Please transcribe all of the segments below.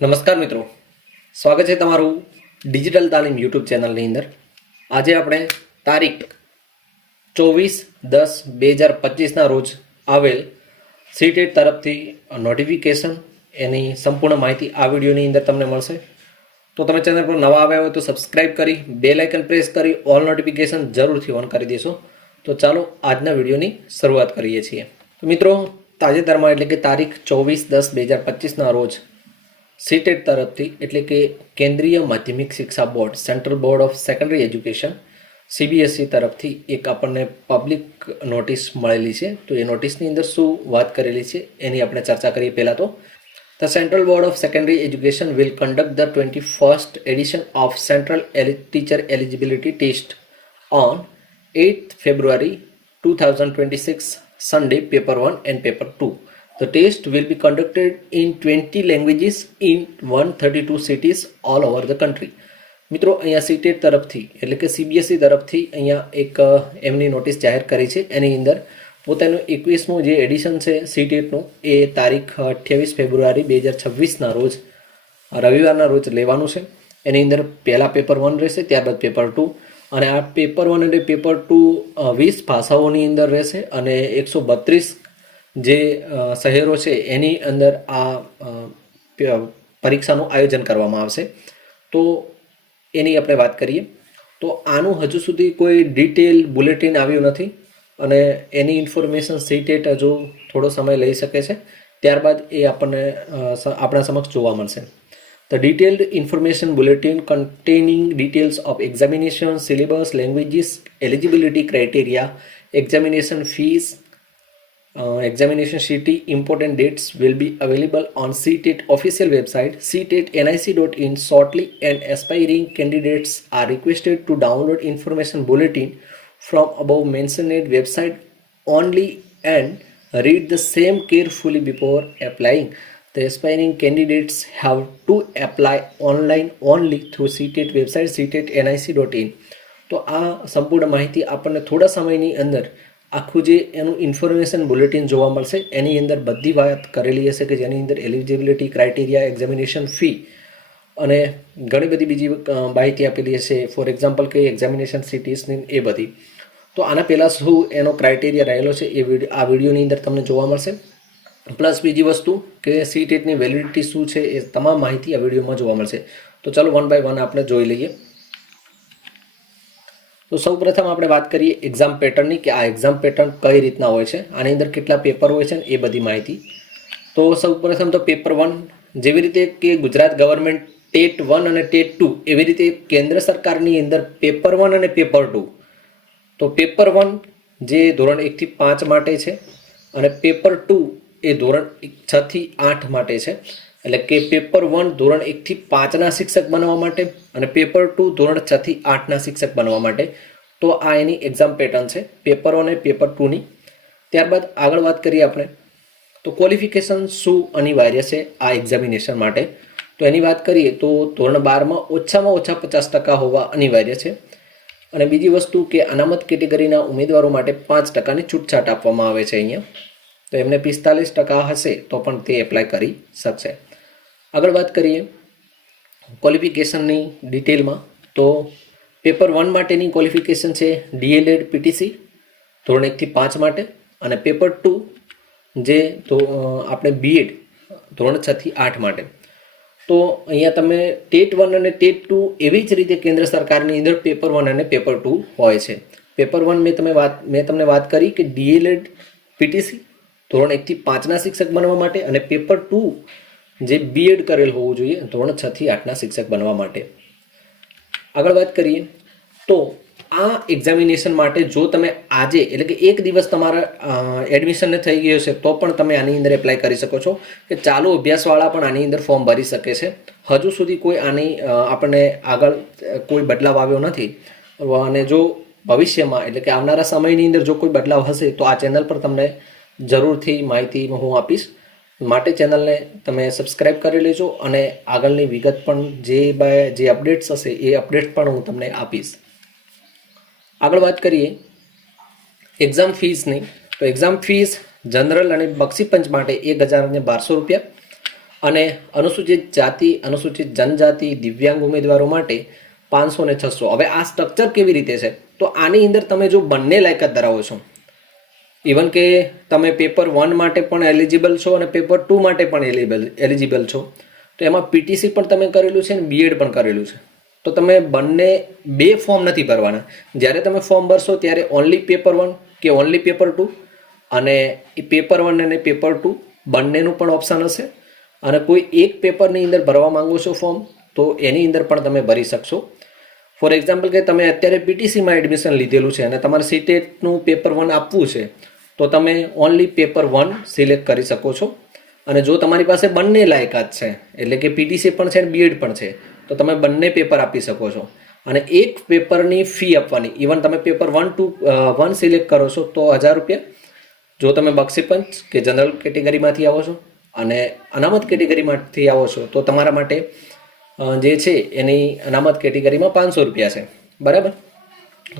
નમસ્કાર મિત્રો. સ્વાગત છે તમારું ડિજિટલ તાલીમ યુટ્યુબ ચેનલની અંદર. આજે આપણે તારીખ ચોવીસ દસ બે હજાર પચીસના રોજ આવેલ સીટેટ તરફથી નોટિફિકેશન એની સંપૂર્ણ માહિતી આ વિડીયોની અંદર તમને મળશે. તો તમે ચેનલ પર નવા આવ્યા હોય તો સબસ્ક્રાઈબ કરી બે લાઇકન પ્રેસ કરી ઓલ નોટિફિકેશન જરૂરથી ઓન કરી દેશો. તો ચાલો આજના વિડીયોની શરૂઆત કરીએ છીએ. તો મિત્રો, તાજેતરમાં એટલે કે તારીખ ચોવીસ દસ બે હજાર પચીસના રોજ સીટેટ તરફથી એટલે કે કેન્દ્રીય માધ્યમિક શિક્ષા board, central board of secondary education, CBSE તરફથી એક આપણને પબ્લિક નોટિસ મળેલી છે. તો એ નોટિસની અંદર શું વાત કરેલી છે એની આપણે ચર્ચા કરીએ પહેલાં તો. The central board of secondary education will conduct the twenty first edition of central teacher eligibility test on 8th February 2026 Sunday, paper 1 and paper 2 the test will be conducted in 20 languages in 132 cities all over the country. મિત્રો, અહીંયા CTET તરફથી, એટલે કે CBSE તરફથી અહીંયા એક એમની notice જાહેર કરી છે. એની અંદર પોતાનું એકવીસમું જે એડિશન છે સીટેટનું એ તારીખ અઠ્યાવીસ ફેબ્રુઆરી બે હજાર છવ્વીસના રોજ રવિવારના રોજ લેવાનું છે. એની અંદર પહેલાં પેપર વન રહેશે, ત્યારબાદ પેપર ટુ અને આ પેપર વન અને પેપર ટુ વીસ ભાષાઓની અંદર રહેશે અને એકસો બત્રીસ જે શહેરો છે એની અંદર આ પરીક્ષાનું આયોજન કરવામાં આવશે તો એની આપણે વાત કરીએ તો આનું હજુ સુધી કોઈ ડિટેલ બુલેટિન આવ્યું નથી અને એની ઇન્ફોર્મેશન સીટેટ હજુ થોડો સમય લઈ શકે છે ત્યારબાદ એ આપણને આપણા સમક્ષ જોવા મળશે detailed information bulletin containing details of examination, syllabus, languages, eligibility criteria, examination fees, uh, examination sheet, important dates will be available on CTET official website ctetnic.in shortly and aspiring candidates are requested to download information bulletin from above mentioned website only and read the same carefully before applying. The aspiring candidates have to apply online only through CTET website ctetnic.in. તો આ સંપૂર્ણ માહિતી આપણને થોડા સમયની અંદર આખું જે એનું ઇન્ફોર્મેશન બુલેટિન જોવા મળશે, એની અંદર બધી વાત કરેલી હશે કે જેની અંદર એલિજિબિલિટી ક્રાઇટેરિયા એક્ઝામિનેશન ફી અને ઘણી બધી બીજી માહિતી આપેલી હશે. ફોર એક્ઝામ્પલ કે એક્ઝામિનેશન સિટીઝની એ બધી. તો આના પહેલાં શું એનો ક્રાઇટેરિયા રહેલો છે એ આ વિડીયોની અંદર તમને જોવા મળશે. પ્લસ બીજી વસ્તુ કે સી ટેટની વેલિડિટી શું છે એ તમામ માહિતી આ વિડીયોમાં જોવા મળશે. તો ચાલો વન બાય વન આપણે જોઈ લઈએ. તો સૌ પ્રથમ આપણે વાત કરીએ એક્ઝામ પેટર્નની કે આ એક્ઝામ પેટર્ન કઈ રીતના હોય છે, આની અંદર કેટલા પેપર હોય છે એ બધી માહિતી. તો સૌ તો પેપર વન જેવી રીતે કે ગુજરાત ગવર્મેન્ટ ટેટ વન અને ટેટ ટુ એવી રીતે કેન્દ્ર સરકારની અંદર પેપર વન અને પેપર ટુ તો પેપર વન જે ધોરણ એકથી પાંચ માટે છે અને પેપર ટુ એ ધોરણ એક- છ આઠ માટે છે. એટલે કે પેપર વન ધોરણ એકથી પાંચના શિક્ષક બનવા માટે અને પેપર ટુ ધોરણ છથી આઠના શિક્ષક બનવા માટે. તો આ એની એક્ઝામ પેટર્ન છે, પેપર વન અને પેપર ટુની ત્યારબાદ આગળ વાત કરીએ આપણે. તો ક્વોલિફિકેશન શું અનિવાર્ય છે આ એક્ઝામિનેશન માટે? તો એની વાત કરીએ તો ધોરણ બારમાં ઓછામાં ઓછા પચાસ ટકા હોવા અનિવાર્ય છે. અને બીજી વસ્તુ કે અનામત કેટેગરીના ઉમેદવારો માટે પાંચ ટકાની છૂટછાટ આપવામાં આવે છે અહીંયા. તો એમને પિસ્તાલીસ ટકા હશે તો પણ તે એપ્લાય કરી શકશે. આગળ વાત કરીએ ક્વોલિફિકેશનની ડિટેલમાં તો પેપર વન માટેની ક્વોલિફિકેશન છે ડીએલએડ પીટીસી ધોરણ એકથી પાંચ માટે, અને પેપર ટુ જે તો આપણે બીએડ ધોરણ છથી આઠ માટે. તો અહીંયા તમે ટેટ વન અને ટેટ ટુ એવી જ રીતે કેન્દ્ર સરકારની અંદર પેપર વન અને પેપર ટુ હોય છે. પેપર વન મેં તમે વાત, મેં તમને વાત કરી કે ડીએલએડ પીટીસી ધોરણ એકથી પાંચના શિક્ષક બનવા માટે અને પેપર ટુ જે બીએડ કરેલ હોવું જોઈએ ધોરણ છ થી આઠના શિક્ષક બનવા માટે. આગળ વાત કરીએ તો આ એક્ઝામિનેશન માટે જો તમે આજે, એટલે કે એક દિવસ તમારા એડમિશનને થઈ ગયો છે તો પણ તમે આની અંદર એપ્લાય કરી શકો છો કે ચાલુ અભ્યાસવાળા પણ આની અંદર ફોર્મ ભરી શકે છે. હજુ સુધી કોઈ આની આપણને આગળ કોઈ બદલાવ આવ્યો નથી. અને જો ભવિષ્યમાં, એટલે કે આવનારા સમયની અંદર જો કોઈ બદલાવ હશે, તો આ ચેનલ પર તમને જરૂરથી માહિતી હું આપીશ. માટે ચેનલને તમે સબસ્ક્રાઇબ કરી લેજો અને આગળની વિગત પણ જે બાય જે અપડેટ્સ હશે એ અપડેટ પણ હું તમને આપીશ. આગળ વાત કરીએ એક્ઝામ ફીસની તો એક્ઝામ ફીસ જનરલ અને બક્ષીપંચ માટે એક હજાર અને બારસો રૂપિયા અને અનુસૂચિત જાતિ, અનુસૂચિત જનજાતિ, દિવ્યાંગ ઉમેદવારો માટે પાંચસો ને છસો. હવે આ સ્ટ્રક્ચર કેવી રીતે છે? તો આની અંદર તમે જો બંને લાયકાત ધરાવો છો ઇવન કે તમે પેપર વન માટે પણ એલિજિબલ છો અને પેપર ટુ માટે પણ એલિબલ એલિજિબલ છો. તો એમાં પીટીસી પણ તમે કરેલું છે અને બીએડ પણ કરેલું છે. તો તમે બંને બે ફોર્મ નથી ભરવાના. જ્યારે તમે ફોર્મ ભરશો ત્યારે ઓનલી પેપર વન કે ઓનલી પેપર ટુ અને એ પેપર વન અને પેપર ટુ બંનેનું પણ ઓપ્શન હશે. અને કોઈ એક પેપરની અંદર ભરવા માંગો છો ફોર્મ તો એની અંદર પણ તમે ભરી શકશો. ફોર એક્ઝામ્પલ કે તમે અત્યારે પીટીસીમાં એડમિશન લીધેલું છે અને તમારે સીટેટનું પેપર વન આપવું છે તો તમે ઓનલી પેપર વન સિલેક્ટ કરી શકો છો. અને જો તમારી પાસે બંને લાયકાત છે, એટલે કે પીટીસી પણ છે અને બીએડ પણ છે, તો તમે બંને પેપર આપી શકો છો. અને એક પેપરની ફી આપવાની ઇવન તમે paper one two one select કરો છો, તો હજાર રૂપિયા. જો તમે બક્ષીપંચ કે જનરલ કેટેગરીમાંથી આવો છો અને અનામત કેટેગરીમાંથી આવો છો, તો તમારા માટે જે છે એની અનામત કેટેગરીમાં પાંચસો રૂપિયા છે. બરાબર?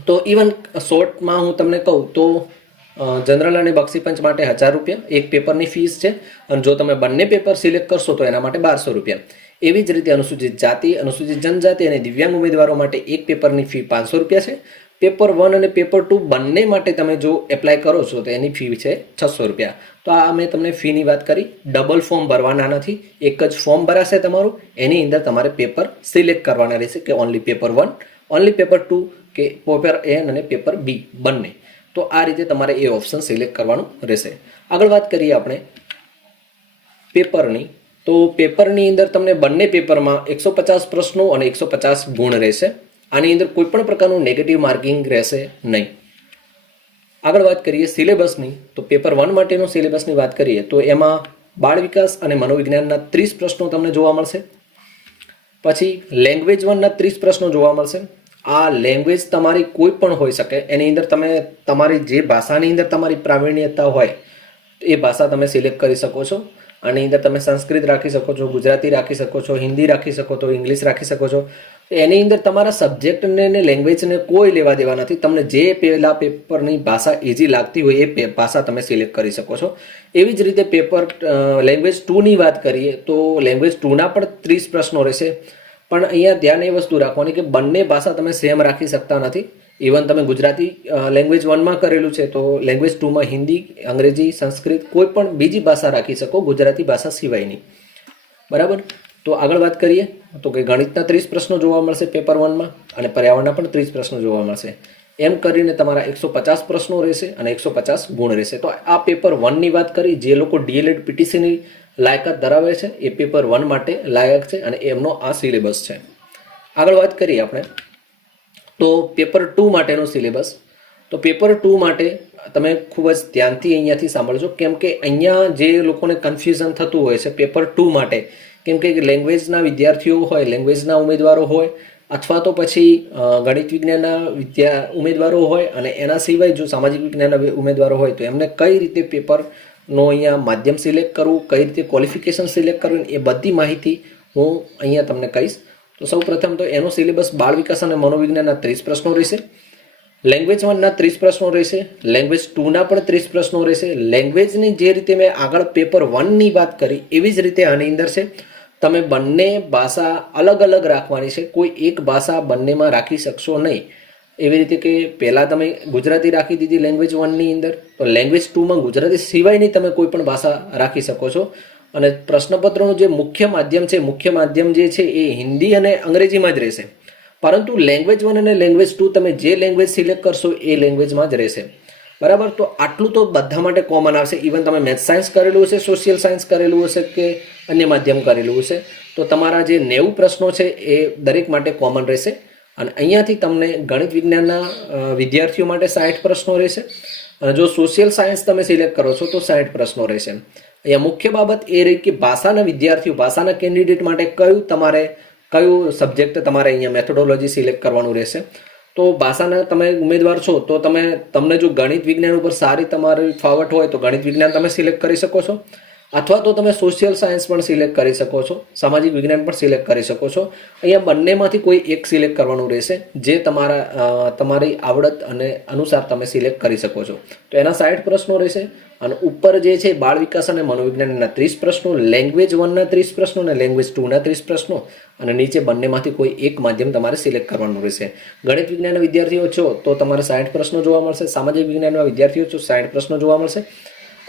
તો ઇવન શોર્ટમાં હું તમને કહું તો જનરલ અને બક્ષીપંચ માટે હજાર રૂપિયા, એક પેપરની ફીસ છે. અને જો તમે બંને પેપર સિલેક્ટ કરશો તો એના માટે બારસો રૂપિયા. એવી જ રીતે અનુસૂચિત જાતિ, અનુસૂચિત જનજાતિ અને દિવ્યાંગ ઉમેદવારો માટે એક પેપરની ફી પાંચસો રૂપિયા છે. પેપર વન અને પેપર ટુ બંને માટે તમે જો એપ્લાય કરો છો તો એની ફી છે છસો રૂપિયા. તો આ અમે તમને ફીની વાત કરી. ડબલ ફોર્મ ભરવાના નથી. એક જ ફોર્મ ભરાશે તમારું. એની અંદર તમારે પેપર સિલેક્ટ કરવાના રહેશે કે only paper one, only paper two કે પેપર એન અને પેપર બી બંને. તો આ રીતે તમારે એ ઓપ્શન સિલેક્ટ કરવાનું રહેશે. આગળ વાત કરીએ આપણે પેપરની. તો પેપરની અંદર તમને બંને પેપરમાં એકસો પચાસ પ્રશ્નો અને એકસો પચાસ ગુણ રહેશે. આની અંદર કોઈ પણ પ્રકારનું નેગેટિવ માર્કિંગ રહેશે નહીં. આગળ વાત કરીએ સિલેબસની. તો પેપર વન માટેનું સિલેબસની વાત કરીએ તો એમાં બાળ વિકાસ અને મનોવિજ્ઞાનના ત્રીસ પ્રશ્નો તમને જોવા મળશે. પછી લેંગ્વેજ વનના ત્રીસ પ્રશ્નો જોવા મળશે. આ લેંગ્વેજ તમારી કોઈ પણ હોઈ શકે. એની અંદર તમે તમારી જે ભાષાની અંદર તમારી પ્રાવીણ્યતા હોય, એ ભાષા તમે સિલેક્ટ કરી શકો છો. આની અંદર તમે સંસ્કૃત રાખી શકો છો, ગુજરાતી રાખી શકો છો, હિન્દી રાખી શકો છો ઇંગ્લિશ રાખી શકો છો. એની અંદર તમારા સબ્જેક્ટને ને લેંગ્વેજને કોઈ લેવા દેવા નથી. તમને જે પહેલાં પેપરની ભાષા ઇઝી લાગતી હોય, એ ભાષા તમે સિલેક્ટ કરી શકો છો. એવી જ રીતે પેપર લેંગ્વેજ ટુની વાત કરીએ તો લેંગ્વેજ ટુના પણ ત્રીસ પ્રશ્નો રહેશે. પણ અહીંયા ધ્યાન એ વસ્તુ રાખવાની કે બંને ભાષા તમે સેમ રાખી શકતા નથી. ઇવન તમે ગુજરાતી લેંગ્વેજ વનમાં કરેલું છે, તો લેંગ્વેજ ટુમાં હિન્દી, અંગ્રેજી, સંસ્કૃત કોઈ પણ બીજી ભાષા રાખી શકો, ગુજરાતી ભાષા સિવાયની. બરાબર? તો આગળ વાત કરીએ. તો કે ગણિતના ત્રીસ પ્રશ્નો જોવા મળશે પેપર વનમાં અને પર્યાવરણના પણ ત્રીસ પ્રશ્નો જોવા મળશે. એમ કરીને તમારા એકસો પચાસ પ્રશ્નો રહેશે અને એકસો પચાસ ગુણ રહેશે. તો આ પેપર વનની વાત કરી, જે લોકો ડીએલએડ પીટીસીની લાયકાત ધરાવે છે, એ પેપર વન માટે લાયક છે અને એમનો આ સિલેબસ છે. આગળ વાત કરીએ આપણે. તો પેપર ટુ માટેનો સિલેબસ તો પેપર ટુ માટે તમે ખૂબ જ ધ્યાનથી અહીંયાથી સાંભળજો, કેમ કે અહીંયા જે લોકોને કન્ફ્યુઝન થતું હોય છે પેપર ટુ માટે, કેમ કે લેંગ્વેજના વિદ્યાર્થીઓ હોય લેંગ્વેજના ઉમેદવારો હોય, અથવા તો પછી ગણિત વિજ્ઞાનના વિદ્યા ઉમેદવારો હોય અને એના સિવાય જો સામાજિક વિજ્ઞાનના ઉમેદવારો હોય, તો એમને કઈ રીતે પેપરનો અહીંયા માધ્યમ સિલેક્ટ કરવું, કઈ રીતે ક્વોલિફિકેશન સિલેક્ટ કરવું એ બધી માહિતી હું અહીંયા તમને કહીશ. તો સૌ પ્રથમ તો એનો સિલેબસ બાળ વિકાસ અને મનોવિજ્ઞાનના ત્રીસ પ્રશ્નો રહેશે. લેંગ્વેજ વનના ત્રીસ પ્રશ્નો રહેશે. લેંગ્વેજ ટુના પણ ત્રીસ પ્રશ્નો રહેશે. લેંગ્વેજની જે રીતે મેં આગળ પેપર વનની વાત કરી, એવી જ રીતે આની અંદર છે. તમે બંને ભાષા અલગ અલગ રાખવાની છે. કોઈ એક ભાષા બંનેમાં રાખી શકશો નહીં. એવી રીતે કે પહેલાં તમે ગુજરાતી રાખી દીધી લેંગ્વેજ વનની અંદર, તો લેંગ્વેજ ટુમાં ગુજરાતી સિવાયની તમે કોઈ પણ ભાષા રાખી શકો છો. અને પ્રશ્નપત્રનું જે મુખ્ય માધ્યમ છે, મુખ્ય માધ્યમ જે છે એ હિન્દી અને અંગ્રેજીમાં જ રહેશે. પરંતુ લેંગ્વેજ વન અને લેંગ્વેજ ટુ તમે જે લેંગ્વેજ સિલેક્ટ કરશો એ લેંગ્વેજમાં જ રહેશે. બરાબર? તો આટલું તો બધા માટે કોમન આવશે. ઇવન તમે મેથ્સ સાયન્સ કરેલું હશે સોશિયલ સાયન્સ કરેલું હશે કે અન્ય માધ્યમ કરેલું હશે, તો તમારા જે નેવું પ્રશ્નો છે એ દરેક માટે કોમન રહેશે. અને અહીંયાથી તમને ગણિત વિજ્ઞાનના વિદ્યાર્થીઓ માટે સાઠ પ્રશ્નો રહેશે. અને જો સોશિયલ સાયન્સ તમે સિલેક્ટ કરો છો તો સાઠ પ્રશ્નો રહેશે. અહીંયા મુખ્ય બાબત એ રહી કે ભાષાના વિદ્યાર્થીઓ, ભાષાના કેન્ડિડેટ માટે કયું તમારે, કયું સબ્જેક્ટ તમારે અહીંયા મેથોડોલોજી સિલેક્ટ કરવાનું રહેશે. તો ભાષાના તમે ઉમેદવાર છો તો તમે, તમને જો ગણિત વિજ્ઞાન ઉપર સારી તમારી ફાવટ હોય તો ગણિત વિજ્ઞાન તમે સિલેક્ટ કરી શકો છો. અથવા તો તમે સોશિયલ સાયન્સ પણ સિલેક્ટ કરી શકો છો, સામાજિક વિજ્ઞાન પણ સિલેક્ટ કરી શકો છો. અહીંયા બંનેમાંથી કોઈ એક સિલેક્ટ કરવાનું રહેશે, જે તમારા તમારી આવડત અને અનુસાર તમે સિલેક્ટ કરી શકો છો. તો એના સાઠ પ્રશ્નો રહેશે, અને ઉપર જે છે બાળ વિકાસ અને મનોવિજ્ઞાનના ત્રીસ પ્રશ્નો લેંગ્વેજ વનના ત્રીસ પ્રશ્નો અને લેંગ્વેજ ટુના ત્રીસ પ્રશ્નો, અને નીચે બંનેમાંથી કોઈ એક માધ્યમ તમારે સિલેક્ટ કરવાનું રહેશે. ગણિત વિજ્ઞાનના વિદ્યાર્થીઓ છો તો તમારે સાઠ પ્રશ્નો જોવા મળશે, સામાજિક વિજ્ઞાનના વિદ્યાર્થીઓ છો સાઠ પ્રશ્નો જોવા મળશે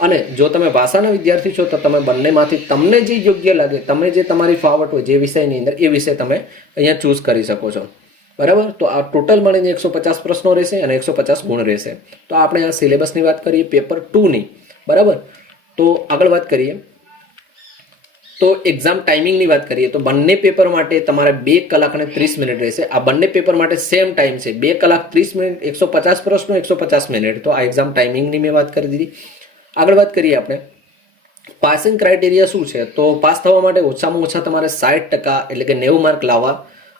અને જો તમે ભાષાના વિદ્યાર્થી છો, તો તમે બંનેમાંથી તમને જે યોગ્ય લાગે તમે જે તમારી ફાવટ હોય, જે વિષયની અંદર, એ વિષય તમે અહીંયા ચૂઝ કરી શકો છો. બરાબર? તો આ ટોટલ મળીને એકસો પચાસ પ્રશ્નો રહેશે અને એકસો પચાસ ગુણ રહેશે. તો આપણે આ સિલેબસની વાત કરીએ પેપર ટુની બરાબર? તો આગળ વાત કરીએ. તો એક્ઝામ ટાઈમિંગની વાત કરીએ, તો બંને પેપર માટે તમારે બે કલાક અને ત્રીસ મિનિટ રહેશે. આ બંને પેપર માટે સેમ ટાઈમ છે. બે કલાક ત્રીસ મિનિટ, એકસો પચાસ પ્રશ્નો, એકસો પચાસ મિનિટ. તો આ એક્ઝામ ટાઈમિંગની મેં વાત કરી દીધી. આગળ વાત કરીએ આપણે. પાસિંગ ક્રાઇટેરિયા શું છે? તો પાસ થવા માટે ઓછામાં ઓછા તમારે સાઠ ટકા એટલે કે નેવું માર્ક લાવવા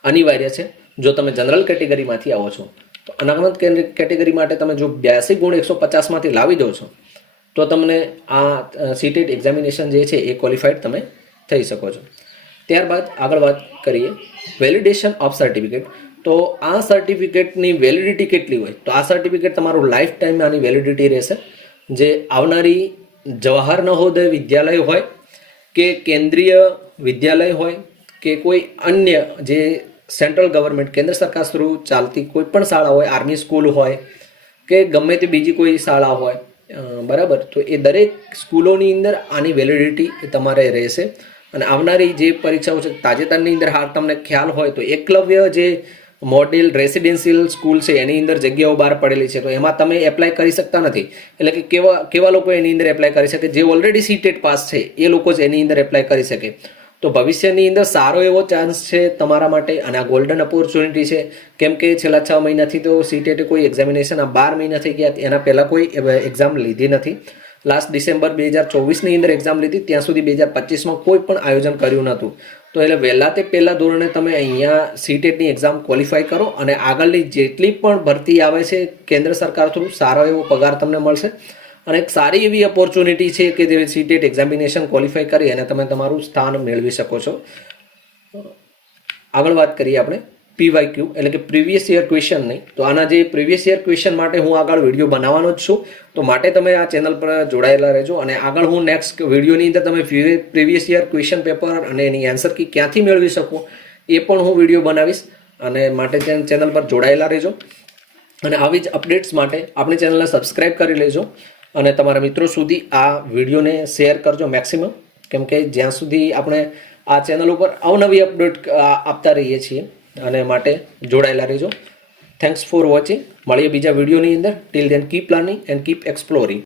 અનિવાર્ય છે. જો તમે જનરલ કેટેગરીમાંથી આવો છો, તો અનામત કેટેગરી માટે તમે જો બ્યાસી ગુણ એકસો પચાસમાંથી લાવી દો છો, તો તમને આ સીટેટ એક્ઝામિનેશન જે છે એ ક્વોલિફાઈડ તમે થઈ શકો છો. ત્યારબાદ આગળ વાત કરીએ વેલિડેશન ઓફ સર્ટિફિકેટ તો આ સર્ટિફિકેટની વેલિડિટી કેટલી હોય? તો આ સર્ટિફિકેટ તમારું લાઈફ ટાઈમ આની વેલિડિટી રહેશે. જે આવનારી જવાહર નવોદય વિદ્યાલય હોય કે કેન્દ્રીય વિદ્યાલય હોય કે કોઈ અન્ય જે સેન્ટ્રલ ગવર્મેન્ટ, કેન્દ્ર સરકાર થ્રુ ચાલતી કોઈ પણ શાળા હોય, આર્મી સ્કૂલ હોય કે ગમે તે બીજી કોઈ શાળા હોય બરાબર? તો એ દરેક સ્કૂલોની અંદર આની વેલિડિટી તમારે રહેશે. અને આવનારી જે પરીક્ષાઓ છે, તાજેતરની અંદર હાલ તમને ખ્યાલ હોય તો એકલવ્ય જે મોડેલ રેસિડેન્શિયલ સ્કૂલ છે, એની અંદર જગ્યાઓ બહાર પડેલી છે, તો એમાં તમે એપ્લાય કરી શકતા નથી. એટલે કે કેવા કેવા લોકો એની અંદર એપ્લાય કરી શકે? જે ઓલરેડી સીટેટ પાસ છે, એ લોકો જ એની અંદર એપ્લાય કરી શકે. તો ભવિષ્યની અંદર સારો એવો ચાન્સ છે તમારા માટે, અને આ ગોલ્ડન ઓપોર્ચ્યુનિટી છે. કેમ કે છેલ્લા છ મહિનાથી તો સીટેટે કોઈ એક્ઝામિનેશન આ બાર મહિના થઈ ગયા, એના પહેલાં કોઈ એક્ઝામ લીધી નથી. લાસ્ટ ડિસેમ્બર બે હજાર ચોવીસની અંદર એક્ઝામ લીધી, ત્યાં સુધી બે હજાર પચીસમાં કોઈ પણ આયોજન કર્યું નહોતું. તો એટલે વહેલા તે પહેલાં ધોરણે તમે અહીંયા સીટેટની એક્ઝામ ક્વોલિફાય કરો અને આગળની જેટલી પણ ભરતી આવે છે કેન્દ્ર સરકાર થ્રુ સારો એવો પગાર તમને મળશે. અને એક સારી એવી ઓપોર્ચ્યુનિટી છે કે જે સીટેટ એક્ઝામિનેશન ક્વોલિફાય કરી અને તમે તમારું સ્થાન મેળવી શકો છો. આગળ વાત કરીએ આપણે. પીવાય ક્યુ? એટલે કે પ્રીવિયસ યર ક્વેશ્ચન નહીં. તો આના જે પ્રીવિયસ યર ક્વેશ્ચન માટે હું આગળ વીડિયો બનાવવાનો જ છું. તો માટે તમે આ ચેનલ પર જોડાયેલા રહેજો અને આગળ હું નેક્સ્ટ વિડીયોની અંદર તમે પ્રીવિયસ યર ક્વેશ્ચન પેપર અને એની આન્સર કી ક્યાંથી મેળવી શકો, એ પણ હું વીડિયો બનાવીશ. અને માટે ચેનલ પર જોડાયેલા રહેજો. અને આવી જ અપડેટ્સ માટે આપણી ચેનલને સબસ્ક્રાઈબ કરી લેજો. અને તમારા મિત્રો સુધી આ વિડીયોને શેર કરજો મેક્સિમમ કેમ કે જ્યાં સુધી આપણે આ ચેનલ ઉપર અવનવી અપડેટ આપતા રહીએ છીએ. અને માટે જોડાયેલા રહેજો. થેન્ક્સ ફોર વોચિંગ મળીએ બીજા વિડીયોની અંદર. Till then keep learning and keep exploring